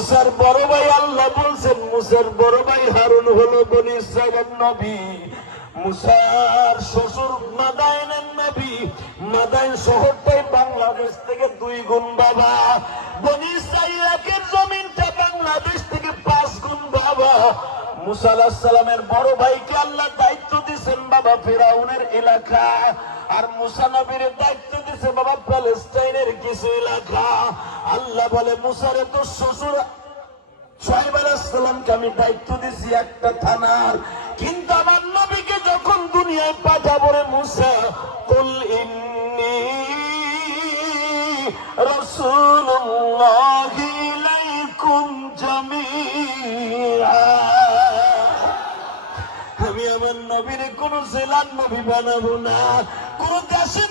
মুসার বড় ভাই আল্লাহ বলছেন, মুসার বড় ভাই হারুন হলো ইসরায়েলের নবী। মুসার শ্বশুর মাদায়নের নবী। মাদায়ন শহরটাই বাংলাদেশ থেকে দুই গুণ বাবা। বনি জমিনটা বাংলাদেশ থেকে পাঁচ গুণ বাবা। মুসা সালামের বড় ভাইকে আল্লাহ দায়িত্ব দিয়েছেন বাবা ফেরাউনের এলাকা। আর মুসা নবীর দায়িত্ব দিয়েছে বাবা প্যালেস্টাইনের কিছু এলাকা আল্লাহ বলে, মুসারে তো শ্বশুর সোহেব আলাইসালামকে আমি দায়িত্ব দিয়েছি একটা থানার। কিন্তু আমার নবীকে যখন দুনিয়ায় পাঠাবো রে মুসা, কুল ইন্নি রাসূলুল্লাহ ইলাইকুম জামিআ। আমি আমার নবীর কোন জেলার নবী বানাবো না। কোন দেশের